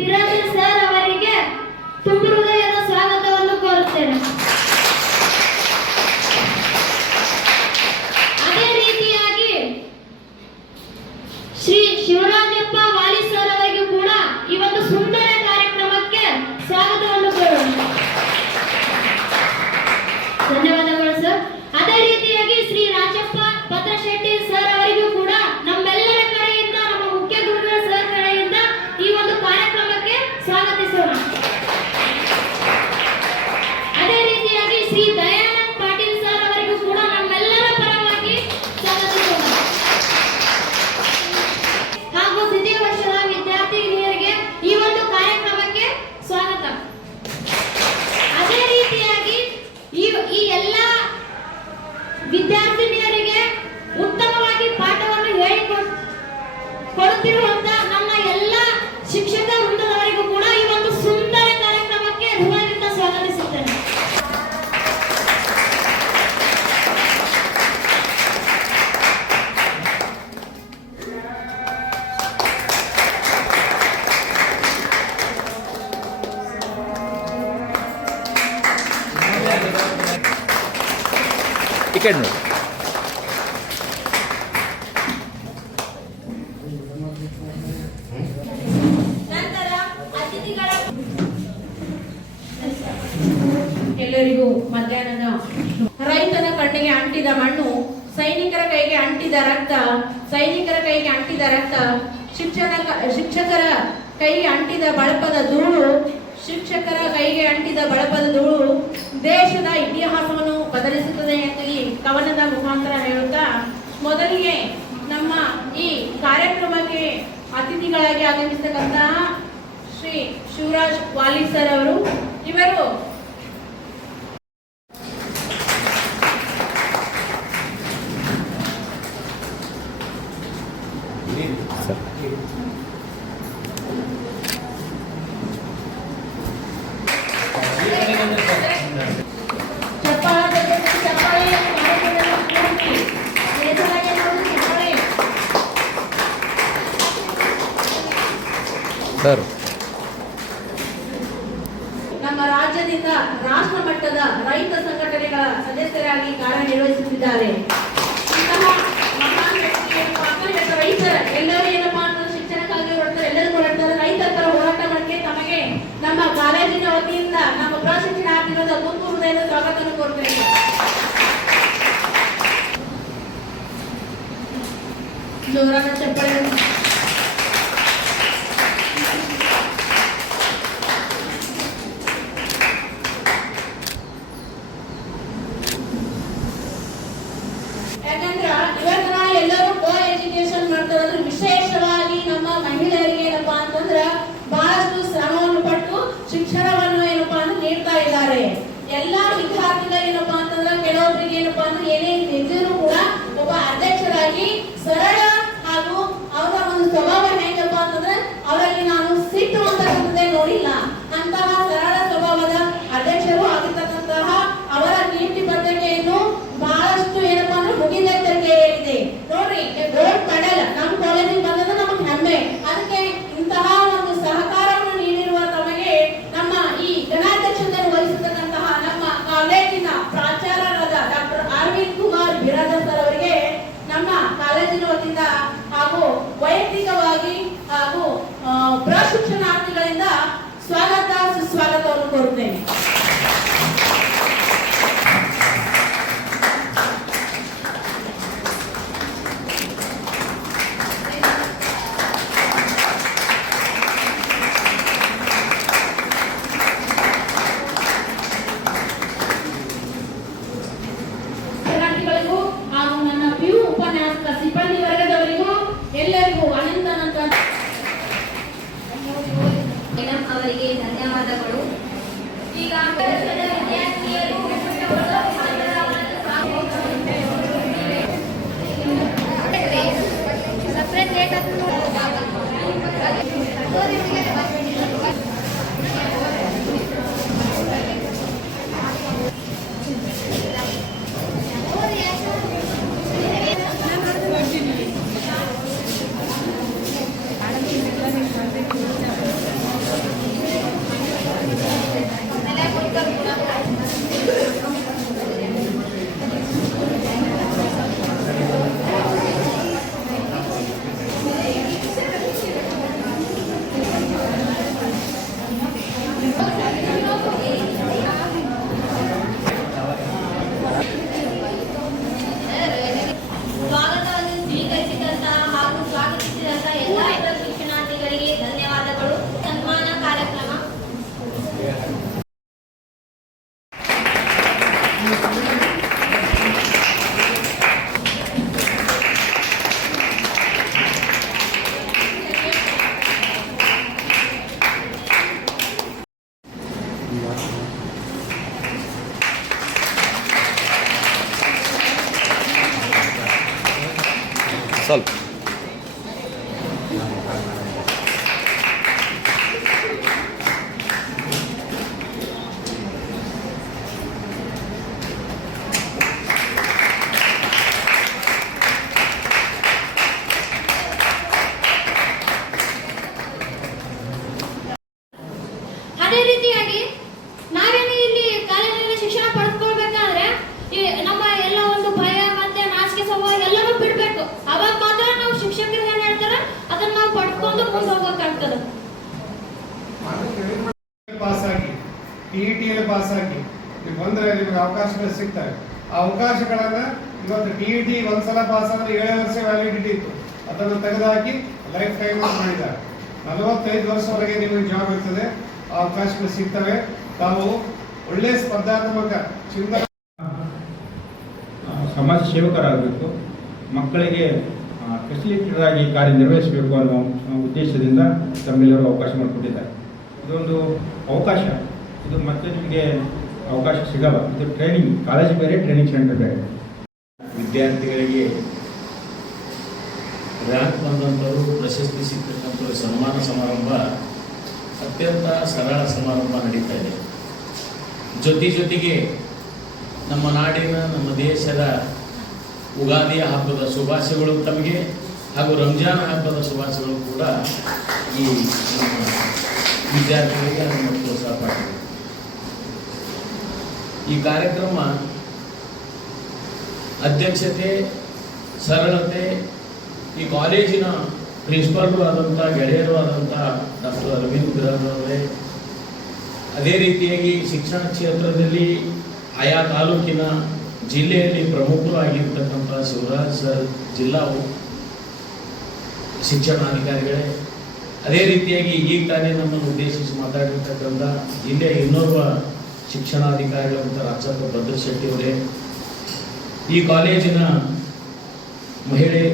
Biradar sir ಅವರಿಗೆ ತುಂಬ ಹೃದಯದ ಸ್ವಾಗತವನ್ನು ಕೋರುತ್ತೇನೆ. ಅದೇ ರೀತಿಯಾಗಿ ಶ್ರೀ ಶಿವರಾಜಪ್ಪ ವಾಲಿ ಸರ್ ಅವರಿಗೂ ಕೂಡ ಈ ಒಂದು ಸುಂದರ ಕಾರ್ಯಕ್ರಮಕ್ಕೆ ಸ್ವಾಗತವನ್ನು ಕೋರೋಣ. ಧನ್ಯವಾದಗಳು ಸರ್. ಅದೇ ರೀತಿಯಾಗಿ ಶ್ರೀ ರಾಜಪ್ಪ ಭದ್ರಶೆಟ್ಟಿ ಸರ್ ಅವರಿಗೂ ಕೂಡ ನಮ್ಮೆಲ್ಲರ ಕಡೆಯಿಂದ, ನಮ್ಮ ಮುಖ್ಯ ಗುರುಗಳ ಸರ್ ಕಡೆಯಿಂದ ಈ ಒಂದು ಕಾರ್ಯಕ್ರಮಕ್ಕೆ ಸ್ವಾಗತಿಸೋಣ. ಅದೇ ರೀತಿಯಾಗಿ ಶ್ರೀ ದಯಾನಂದ್ ಪಾಟೀಲ್ ಸರ್ ಅವರಿಗೂ ಕೂಡ ನಮ್ಮೆಲ್ಲರ ಪರವಾಗಿ ಸ್ವಾಗತಿಸೋಣ. ಹಾಗೂ ದ್ವಿತೀಯ ವರ್ಷದ ವಿದ್ಯಾರ್ಥಿನಿಯರಿಗೆ ಈ ಒಂದು ಕಾರ್ಯಕ್ರಮಕ್ಕೆ ಸ್ವಾಗತ. ಅದೇ ರೀತಿಯಾಗಿ ಈ ಎಲ್ಲ ವಿದ್ಯಾರ್ಥಿನಿಯರಿಗೆ ಉತ್ತಮವಾಗಿ ಪಾಠವನ್ನು ಹೇಳಿಕೊಡುತ್ತಿರುವಂತ ನಮ್ಮ ಎಲ್ಲ ಶಿಕ್ಷಕ ವೃಂದದವರಿಗೂ ಕೂಡ ಈ ಒಂದು ಸುಂದರ ಕಾರ್ಯಕ್ರಮಕ್ಕೆ ಹೃದಯದಿಂದ ಸ್ವಾಗತಿಸುತ್ತೇನೆ. ಟಿಕೆಟ್ ನೋಡಿ. ಎಲ್ಲರಿಗೂ ಮಧ್ಯಾಹ್ನದ ರೈತನ ಕಣ್ಣಿಗೆ ಅಂಟಿದ ಮಣ್ಣು, ಸೈನಿಕರ ಕೈಗೆ ಅಂಟಿದ ರಕ್ತ, ಸೈನಿಕರ ಕೈಗೆ ಅಂಟಿದ ರಕ್ತ, ಶಿಕ್ಷಕರ ಕೈಗೆ ಅಂಟಿದ ಬಳಪದ ಧೂಳು, ಶಿಕ್ಷಕರ ಕೈಗೆ ಅಂಟಿದ ಬಳಪದ ಧೂಳು ದೇಶದ ಇತಿಹಾಸವನ್ನು ಬದಲಿಸುತ್ತದೆ ಎಂದು ಈ ಕವನದ ಮುಖಾಂತರ ಹೇಳುತ್ತಾ, ಮೊದಲಿಗೆ ನಮ್ಮ ಈ ಕಾರ್ಯಕ್ರಮಕ್ಕೆ ಅತಿಥಿಗಳಾಗಿ ಆಗಮಿಸತಕ್ಕಂತಹ ಶ್ರೀ ಶಿವರಾಜ್ ವಾಲಿ ಸರ್ ಅವರು, ಇವರು ಸರ್ ನಮ್ಮ ರಾಜ್ಯದಿಂದ ರಾಷ್ಟ್ರ ಮಟ್ಟದ ರೈತ ಸಂಘಟನೆಗಳ ಸದಸ್ಯರಾಗಿ ಕಾರ್ಯನಿರ್ವಹಿಸುತ್ತಿದ್ದಾರೆ. ಇಂತಹ ಮಹಾನ್ ವ್ಯಕ್ತಿ ರೈತರ ಎಲ್ಲರೂ ಏನಪ್ಪಾ ಅಂತಂದ್ರೆ ಶಿಕ್ಷಣಕ್ಕಾಗಿ ಹೊರಡ್ತಾರೆ, ಎಲ್ಲರೂ ಹೊರಡ್ತಾರೆ. ರೈತರ ಪರ ಹೋರಾಟ ಮಾಡಕ್ಕೆ ತಮಗೆ ನಮ್ಮ ಕಾಲೇಜಿನ ವತಿಯಿಂದ ನಮ್ಮ ಪ್ರಶಿಕ್ಷಣಾರ್ಥಿಗಳ ತುಂಬ ಹೃದಯದ ಸ್ವಾಗತವನ್ನು ಕೋರ್ತೇವೆ. ಜೋರಾದ ಚಪ್ಪಾಳೆ. ಯಾಕಂದ್ರೆ ಇವತ್ತು ಎಲ್ಲರೂ ಕೋ ಎಜುಕೇಶನ್ ಮಾಡ್ತಾರೆ. ವಿಶೇಷವಾಗಿ ನಮ್ಮ ಮಹಿಳೆಯರಿಗೆ ಏನಪ್ಪಾ ಅಂತಂದ್ರೆ ಬಹಳಷ್ಟು ಶ್ರಮವನ್ನು ಪಟ್ಟು ಶಿಕ್ಷಣವನ್ನು ಏನಪ್ಪಾ ಅಂದ್ರೆ ನೀಡ್ತಾ ಇದ್ದಾರೆ. ಎಲ್ಲಾ ವಿದ್ಯಾರ್ಥಿಗಳು ಏನಪ್ಪಾ ಅಂತಂದ್ರೆ ಕೆಲವೊಬ್ಬರಿಗೆ ಏನಪ್ಪಾ ಅಂದ್ರೆ ಏನೇ ಇದ್ದರೂ ಕೂಡ ಒಬ್ಬ ಅಧ್ಯಕ್ಷರಾಗಿ ಸರಳ ಹಾಗೂ ಅವರ ಒಂದು ಸ್ವಭಾವ ಹೇಗಪ್ಪ ಅಂತಂದ್ರೆ ಅವರಲ್ಲಿ ನಾನು ಸಿಟ್ಟು ಅಂತಕ್ಕಂಥದ್ದೇ ನೋಡಿಲ್ಲ. ಅಂತಹ ಸರಳ ಸ್ವಭಾವದ ಅಧ್ಯಕ್ಷರು ಆಗಿರ್ತಕ್ಕಂತಹ ಅವರ ನೀತಿ ಪತ್ರಿಕೆಯನ್ನು ಬಹಳಷ್ಟು ಏನಪ್ಪಾ ಅಂದ್ರೆ ಮುಗಿಲೆತ್ತರಿಗೆ ಏರಿದೆ ನೋಡ್ರಿ. ಗೋಲ್ಡ್ ಮೆಡಲ್ ನಮ್ಮ ಕಾಲೇಜಿಗೆ ಬಂದದ್ದು ನಮಗೆ ಹೆಮ್ಮೆ. ಅದಕ್ಕೆ ಇಂತಹ ಒಂದು ಸಹಕಾರವನ್ನು ನೀಡಿರುವ ತಮಗೆ ನಮ್ಮ ಈ ಘನಾಧ್ಯಕ್ಷತೆಯನ್ನು ವಹಿಸತಕ್ಕಂತಹ ನಮ್ಮ ಕಾಲೇಜಿನ ಪ್ರಾಚಾರ್ಯರಾದ ಡಾಕ್ಟರ್ ಅರವಿಂದ್ ಕುಮಾರ್ ಬಿರಾದರ್ ಸರ್ ಅವರಿಗೆ ನಮ್ಮ ಕಾಲೇಜಿನ ವತಿಯಿಂದ ಹಾಗೂ ವೈಯಕ್ತಿಕವಾಗಿ ಹಾಗೂ ಪ್ರಶಿಕ್ಷಣಾರ್ಥಿಗಳಿಂದ ಸ್ವಾಗತ ಸುಸ್ವಾಗತವನ್ನು ಕೋರುತ್ತೇನೆ. ಹಾಗೂ ನನ್ನ ಪಿಯು ಉಪನ್ಯಾಸಕ ಸಿಬ್ಬಂದಿ ವರ್ಗದವರಿಗೂ ಎಲ್ಲರಿಗೂ ಅನಂತ ಅವರಿಗೆ ಧನ್ಯವಾದಗಳು. ಈಗ ವಿದ್ಯಾರ್ಥಿಯರು ಸಪ್ರೇಟ್ ಡೇಟ್ ರೀತಿಯಾಗಿ ನಾವೇನು ಇಲ್ಲಿ ಕಾಲೇಜಿನಲ್ಲಿ ಶಿಕ್ಷಣ ಪಡೆದುಕೊಳ್ಬೇಕಾದ್ರೆ ನಮ್ಮ ಎಲ್ಲ ಒಂದು ಭಯ ಮತ್ತೆ ನಾಚಿಕೆ ಸ್ವಭಾವ ಎಲ್ಲನೂ ಬಿಡ್ಬೇಕು. ಅವಾಗ ಮಾತ್ರ ನಾವು ಶಿಕ್ಷಕರು ಏನ್ ಹೇಳ್ತಾರೆ ಅದನ್ನ ನಾವು ಪಡ್ಕೊಂಡು ಮುಂದೆ ಹೋಗಕ್ಕಾಗ್ತದೆ. ಪಾಸ್ ಆಗಿ ಟಿಇಟಿಯಲ್ಲಿ ಪಾಸ್ ಆಗಿ ನೀವು ಬಂದ್ರೆ ನಿಮಗೆ ಅವಕಾಶಗಳು ಸಿಗ್ತವೆ. ಆ ಅವಕಾಶಗಳನ್ನ ಇವತ್ತು ಟಿಇಟಿ ಒಂದ್ಸಲ ಪಾಸ್ ಆದ್ರೆ 7 ವರ್ಷ ವ್ಯಾಲಿಡಿಟಿ ಇತ್ತು, ಅದನ್ನು ತೆಗೆದುಹಾಕಿ ಲೈಫ್ ಟೈಮ್ ಮಾಡಿದ್ದಾರೆ. 45 ವರ್ಷವರೆಗೆ ನಿಮಗೆ ಜಾಬ್ ಇರ್ತದೆ, ಆ ಅವಕಾಶಗಳು ಸಿಗ್ತವೆ. ತಾವು ಒಳ್ಳೆ ಸ್ಪರ್ಧಾತ್ಮಕ ಚಿಂತನೆ ಸಮಾಜ ಸೇವಕರಾಗಬೇಕು, ಮಕ್ಕಳಿಗೆ ಫೆಸಿಲಿಟೇಟರ್ ಆಗಿ ಕಾರ್ಯನಿರ್ವಹಿಸಬೇಕು ಅನ್ನೋ ಉದ್ದೇಶದಿಂದ ತಮ್ಮೆಲ್ಲರೂ ಅವಕಾಶ ಮಾಡಿಕೊಟ್ಟಿದ್ದಾರೆ. ಇದೊಂದು ಅವಕಾಶ, ಇದು ಮತ್ತೆ ನಿಮಗೆ ಅವಕಾಶ ಸಿಗಲ್ಲ. ಇದು ಟ್ರೈನಿಂಗ್, ಕಾಲೇಜ್ ಬೇರೆ, ಟ್ರೈನಿಂಗ್ ಸೆಂಟರ್ ಬೇರೆ. ವಿದ್ಯಾರ್ಥಿಗಳಿಗೆ ರ್ಯಾಂಕ್ ಬಂದಂಥವರು, ಪ್ರಶಸ್ತಿ ಸಿಕ್ಕಿರ್ತಕ್ಕಂಥವ್ರು ಸನ್ಮಾನ ಸಮಾರಂಭ ಅತ್ಯಂತ ಸರಳ ಸಮಾರಂಭ ನಡೀತಾ ಇದೆ. ಜೊತೆಗೆ ನಮ್ಮ ನಾಡಿನ, ನಮ್ಮ ದೇಶದ ಉಗಾದಿಯ ಹಬ್ಬದ ಶುಭಾಶಯಗಳು ತಮಗೆ, ಹಾಗೂ ರಂಜಾನ್ ಹಬ್ಬದ ಶುಭಾಶಯಗಳು ಕೂಡ ಈ ನಮ್ಮ ವಿದ್ಯಾರ್ಥಿಗಳಿಗೆ ನಮ್ಮ ಪ್ರೋತ್ಸಾಹ ಪಡೆದಿದೆ. ಈ ಕಾರ್ಯಕ್ರಮ ಅಧ್ಯಕ್ಷತೆ, ಸರಳತೆ, ಈ ಕಾಲೇಜಿನ ಪ್ರಿನ್ಸಿಪಾಲ್ರು ಆದಂಥ, ಗೆಳೆಯರು ಆದಂಥ ಡಾಕ್ಟರ್ ಅರವಿಂದ್ ಬಿರಾದರ್ ಅವರೇ, ಅದೇ ರೀತಿಯಾಗಿ ಶಿಕ್ಷಣ ಕ್ಷೇತ್ರದಲ್ಲಿ ಆಯಾ ತಾಲೂಕಿನ, ಜಿಲ್ಲೆಯಲ್ಲಿ ಪ್ರಮುಖರು ಆಗಿರ್ತಕ್ಕಂಥ ಶಿವರಾಜ್ ಸರ್ ಜಿಲ್ಲಾ ಶಿಕ್ಷಣಾಧಿಕಾರಿಗಳೇ, ಅದೇ ರೀತಿಯಾಗಿ ಈಗ ತಾನೇ ನಮ್ಮನ್ನು ಉದ್ದೇಶಿಸಿ ಮಾತಾಡಿರ್ತಕ್ಕಂಥ ಜಿಲ್ಲೆಯ ಇನ್ನೋರ್ವ ಶಿಕ್ಷಣಾಧಿಕಾರಿಗಳಂತ ರಾಚಪ್ಪ ಭದ್ರಶೆಟ್ಟಿ ಅವರೇ, ಈ ಕಾಲೇಜಿನ ಮಹಿಳೆ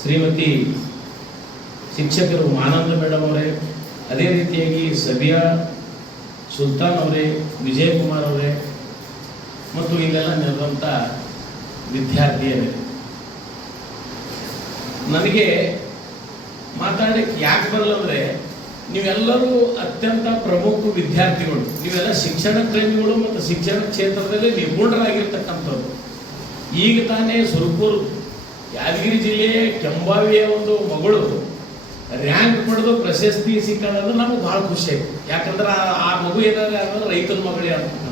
ಶ್ರೀಮತಿ ಶಿಕ್ಷಕರು ಆನಂದ ಮೇಡಮ್ ಅವರೇ, ಅದೇ ರೀತಿಯಾಗಿ ಸಬಿಯಾ ಸುಲ್ತಾನ್ ಅವರೇ, ವಿಜಯಕುಮಾರ್ ಅವರೇ, ಮತ್ತು ಇಲ್ಲೆಲ್ಲ ನೆರೆದಂಥ ವಿದ್ಯಾರ್ಥಿಯರೇ, ನನಗೆ ಮಾತಾಡಲಿಕ್ಕೆ ಯಾಕೆ ಬರಲ್ಲ ಅಂದರೆ ನೀವೆಲ್ಲರೂ ಅತ್ಯಂತ ಪ್ರಮುಖ ವಿದ್ಯಾರ್ಥಿಗಳು, ನೀವೆಲ್ಲ ಶಿಕ್ಷಣ ಪ್ರೇಮಿಗಳು ಮತ್ತು ಶಿಕ್ಷಣ ಕ್ಷೇತ್ರದಲ್ಲಿ ನಿಪುಣರಾಗಿರ್ತಕ್ಕಂಥವ್ರು. ಈಗ ತಾನೇ ಸುರಪುರ ಯಾದಗಿರಿ ಜಿಲ್ಲೆಯ ಕೆಂಬಾವಿಯ ಒಂದು ಮಗಳು ರ್ಯಾಂಕ್ ಪಡೆದು ಪ್ರಶಸ್ತಿ ಸಿಕ್ಕೋದಂದ್ರೆ ನಮಗೆ ಭಾಳ ಖುಷಿ ಆಯ್ತು. ಯಾಕಂದ್ರೆ ಆ ಮಗು ಏನಾದ್ರೆ ಅಂದ್ರೆ ರೈತನ ಮಗಳೇ ಅಂತಕ್ಕಂಥ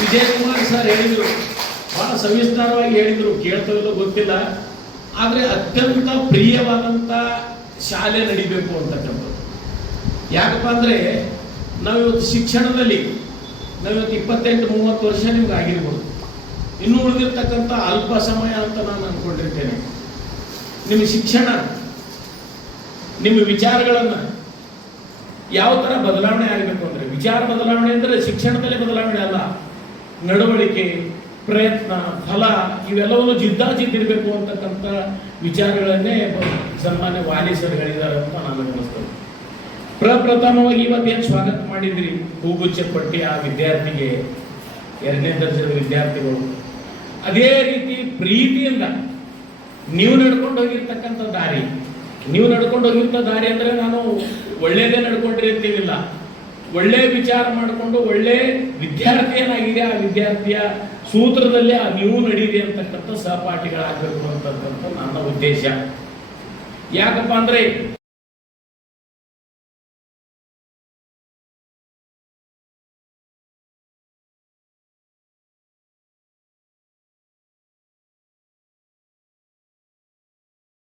ವಿಜಯಕುಮಾರ್ ಸರ್ ಹೇಳಿದರು, ಭಾಳ ಸವಿಸ್ತಾರವಾಗಿ ಹೇಳಿದರು, ಕೇಳ್ತವಿಲ್ಲ ಗೊತ್ತಿಲ್ಲ, ಆದರೆ ಅತ್ಯಂತ ಪ್ರಿಯವಾದಂಥ ಶಾಲೆ ನಡಿಬೇಕು ಅಂತಕ್ಕಂಥದ್ದು. ಯಾಕಪ್ಪ ಅಂದರೆ ನಾವಿವತ್ತು ಶಿಕ್ಷಣದಲ್ಲಿ ನಾವಿವತ್ತು 28-30 ವರ್ಷ ನಿಮ್ಗೆ ಆಗಿರ್ಬೋದು, ಇನ್ನೂ ಉಳಿದಿರ್ತಕ್ಕಂಥ ಅಲ್ಪ ಸಮಯ ಅಂತ ನಾನು ಅಂದ್ಕೊಂಡಿರ್ತೇನೆ. ನಿಮ್ಮ ಶಿಕ್ಷಣ, ನಿಮ್ಮ ವಿಚಾರಗಳನ್ನು ಯಾವ ಥರ ಬದಲಾವಣೆ ಆಗಬೇಕು ಅಂದರೆ, ವಿಚಾರ ಬದಲಾವಣೆ ಅಂದರೆ ಶಿಕ್ಷಣದಲ್ಲಿ ಬದಲಾವಣೆ ಅಲ್ಲ, ನಡವಳಿಕೆ, ಪ್ರಯತ್ನ, ಫಲ ಇವೆಲ್ಲವನ್ನು ಜಿದ್ದಾಜಿದ್ದಿರಬೇಕು ಅಂತಕ್ಕಂಥ ವಿಚಾರಗಳನ್ನೇ ಸನ್ಮಾನ್ಯ ವಾಲಿ ಸರ್ ಹೇಳಿದ್ದಾರೆ ಅಂತ ನಾನು ಅನಿಸ್ತೇನೆ. ಪ್ರಪ್ರಥಮವಾಗಿ ಇವತ್ತೇನು ಸ್ವಾಗತ ಮಾಡಿದ್ರಿ ಹೂಗುಚ್ಚ ಪಟ್ಟಿ ಆ ವಿದ್ಯಾರ್ಥಿಗೆ, 2ನೇ ದರ್ಜೆಯ ವಿದ್ಯಾರ್ಥಿಗಳು, ಅದೇ ರೀತಿ ಪ್ರೀತಿಯಿಂದ ನೀವು ನಡ್ಕೊಂಡು ಹೋಗಿರ್ತಕ್ಕಂಥ ದಾರಿ, ನೀವು ನಡ್ಕೊಂಡು ಹೋಗಿರ್ತ ದಾರಿ ಅಂದರೆ ನಾನು ಒಳ್ಳೇದೇ ನಡ್ಕೊಂಡ್ರಿ ಅಂತೀವಿಲ್ಲ, ಒಳ್ಳೆ ವಿಚಾರ ಮಾಡಿಕೊಂಡು ಒಳ್ಳೆ ವಿದ್ಯಾರ್ಥಿಯನ್ನಾಗಿದೆ, ಆ ವಿದ್ಯಾರ್ಥಿಯ ಸೂತ್ರದಲ್ಲಿ ಆ ನೀವು ನಡೀರಿ ಅಂತಕ್ಕಂಥ ಸಹಪಾಠಿಗಳಾಗಬೇಕು ಅಂತಕ್ಕಂಥ ನನ್ನ ಉದ್ದೇಶ. ಯಾಕಪ್ಪ ಅಂದರೆ